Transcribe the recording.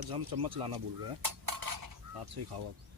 आज हम चम्मच लाना भूल गए हैं, हाथ से ही खाओ आप।